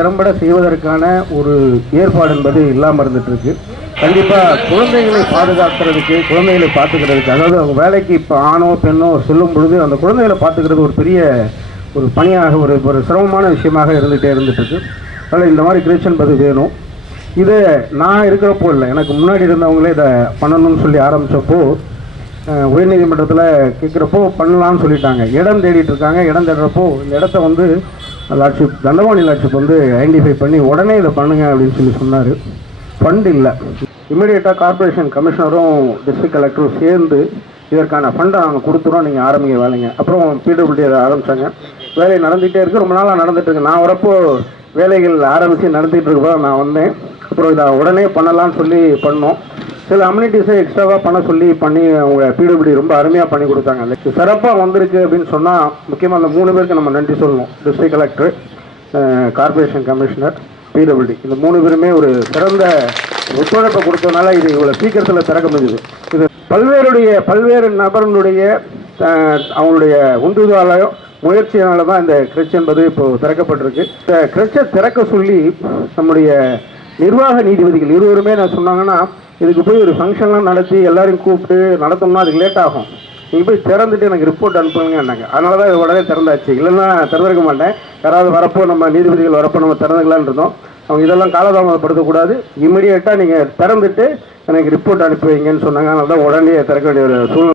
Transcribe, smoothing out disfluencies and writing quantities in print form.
திறம்பட செய்வதற்கான ஒரு ஏற்பாடு என்பது இல்லாமல் இருந்துட்டு இருக்கு. கண்டிப்பாக குழந்தைகளை பாதுகாக்கிறதுக்கு, குழந்தைகளை பார்த்துக்கிறதுக்கு, அதாவது அவங்க வேலைக்கு இப்போ ஆணோ பெண்ணோ செல்லும் பொழுது அந்த குழந்தைகளை பார்த்துக்கிறது ஒரு பெரிய ஒரு பணியாக, ஒரு சிரமமான விஷயமாக இருந்துகிட்டு இருக்கு. அதனால் இந்த மாதிரி கிரேச் என்பது வேணும். இதை நான் இருக்கிறப்போ இல்லை, எனக்கு முன்னாடி இருந்தவங்களே இதை பண்ணணும்னு சொல்லி ஆரம்பித்தப்போ உயர்நீதிமன்றத்தில் கேட்குறப்போ பண்ணலான்னு சொல்லிட்டாங்க. இடம் தேடிட்டு இருக்காங்க. இடம் தேடுறப்போ இந்த இடத்த வந்து லாட்ஷிப், தண்டவாணி லாட்ஷிப் வந்து ஐடென்டிஃபை பண்ணி உடனே இதை பண்ணுங்க அப்படின்னு சொல்லி சொன்னார். ஃபண்ட் இல்லை. இமீடியட்டாக கார்பரேஷன் கமிஷனரும் டிஸ்ட்ரிக்ட் கலெக்டரும் சேர்ந்து இதற்கான ஃபண்டை நாங்கள் கொடுத்துறோம், நீங்கள் ஆரம்பிங்க வேலைங்க. அப்புறம் பிடபிள்யூடி அதை ஆரம்பித்தாங்க. வேலை நடந்துகிட்டே இருக்குது, ரொம்ப நாளாக நடந்துகிட்ருக்கு. நான் வரப்போ வேலைகள் ஆரம்பித்து நடந்துகிட்டு இருக்கப்போ நான் வந்தேன். அப்புறம் இதை உடனே பண்ணலான்னு சொல்லி பண்ணோம். சில அம்யூனிட்டிஸை எக்ஸ்ட்ராவாக பண்ணி அவங்க பிடபிள்யூடி ரொம்ப அருமையாக பண்ணி கொடுத்தாங்க. அந்த சிறப்பாக வந்திருக்கு அப்படின்னு சொன்னால் முக்கியமாக அந்த 3 பேருக்கு நம்ம நன்றி சொல்லணும். District collector, corporation commissioner, PWD, இந்த 3 பேருமே ஒரு சிறந்த ஒத்துழைப்பை கொடுத்ததுனால இது இவ்வளோ சீக்கிரத்தில் திறக்க முடியுது. இது பல்வேறு நபர்களுடைய அவங்களுடைய உந்துதலாலோ முயற்சியினால தான் இந்த கிரட்ச் என்பது இப்போது திறக்கப்பட்டிருக்கு. இந்த கிரட்சை திறக்க சொல்லி நம்முடைய நிர்வாக நீதிபதிகள் இருவருமே நான் சொன்னாங்கன்னா, இதுக்கு போய் ஒரு ஃபங்க்ஷன்லாம் நடத்தி எல்லாரையும் கூப்பிட்டு நடத்தோம்னா அதுக்கு லேட் ஆகும், நீங்கள் போய் திறந்துட்டு எனக்கு ரிப்போர்ட் அனுப்புங்கன்னாங்க. அதனால தான் இது உடனே திறந்தாச்சு. இல்லைன்னா திறந்திருக்க மாட்டேன். யாராவது வரப்போ, நம்ம நீதிபதிகள் வரப்போ நம்ம திறந்துக்கலான் இருந்தோம். அவங்க இதெல்லாம் காலதாமதப்படுத்தக்கூடாது, இமிடியேட்டாக நீங்கள் திறந்துட்டு எனக்கு ரிப்போர்ட் அனுப்பி வைங்கன்னு சொன்னாங்க. அதனால தான் உடனே திறக்க வேண்டிய ஒரு சூழ்நிலை.